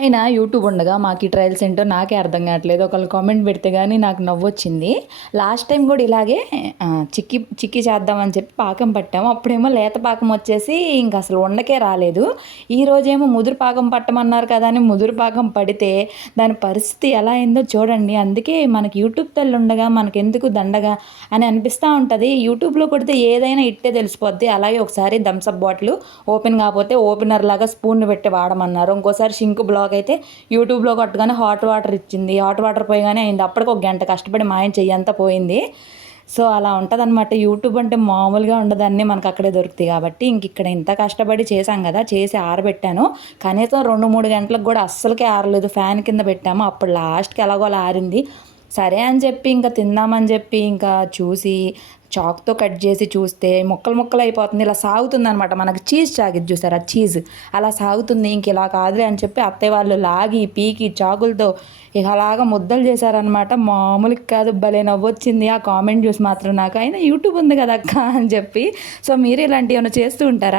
అయినా యూట్యూబ్ ఉండగా మాకు ఈ ట్రయల్స్ ఏంటో నాకే అర్థం కావట్లేదు. ఒకళ్ళు కామెంట్ పెడితే గానీ నాకు నవ్వొచ్చింది. లాస్ట్ టైం గూడా ఇలాగే చిక్కీ చేద్దామని చెప్పి పాకం పట్టాము. అప్పుడేమో లేత పాకం వచ్చేసి ఇంక అసలు ఉండకే రాలేదు. ఈరోజేమో ముదురు పాకం పట్టమన్నారు కదా అని ముదురు పాకం పడితే దాని పరిస్థితి ఎలా అయిందో చూడండి. అందుకే మనకి యూట్యూబ్ తల్లి ఉండగా మనకెందుకు దండగా అని అనిపిస్తూ ఉంటది. యూట్యూబ్‌లో కొడితే ఏదైనా ఇట్టే తెలిసిపోద్ది. అలాగే ఒకసారి థమ్సప్ బాటిలు ఓపెన్ కాపోతే ఓపెనర్ లాగా స్పూన్‌ని పెట్టి వాడమన్నారు. ఇంకోసారి షింక్ బ్లాక్ అయితే యూట్యూబ్లో కొట్టగానే హాట్ వాటర్ ఇచ్చింది. హాట్ వాటర్ పోయగానే అయింది. అప్పటికి ఒక గంట కష్టపడి మాయం చెయ్యంతా పోయింది. సో అలా ఉంటదనమాట. యూట్యూబ్ అంటే మామూలుగా ఉండదు. అన్నీ మనకు అక్కడే దొరుకుతాయి కాబట్టి ఇక్కడ ఇంత కష్టపడి చేశాం కదా, చేసి ఆరబెట్టాను. కనీసం 2, 3 గంటలకు కూడా అస్సలకే ఆరలేదు. ఫ్యాన్ కింద పెట్టాము. అప్పుడు లాస్ట్‌కి ఎలాగో అలా ఆరింది. సరే అని చెప్పి ఇంకా తిందామని చెప్పి ఇంకా చూసి చాక్తో కట్ చేసి చూస్తే ముక్కలు ముక్కలు అయిపోతుంది. ఇలా సాగుతుంది అనమాట. మనకు చీజ్ సాగిద్ది చూసారా, చీజ్ అలా సాగుతుంది. ఇంక ఇలా కాదులే అని చెప్పి అత్తయ్య వాళ్ళు లాగి పీకి చాకులతో ఇక అలాగా ముద్దలు చేశారనమాట. మామూలుగా కాదు, భలే నవ్వొచ్చింది ఆ కామెంట్ చూసి మాత్రం నాకు. అయినా యూట్యూబ్ ఉంది కదా అక్క అని చెప్పి. సో మీరు ఇలాంటివి ఏమైనా చేస్తూ ఉంటారా?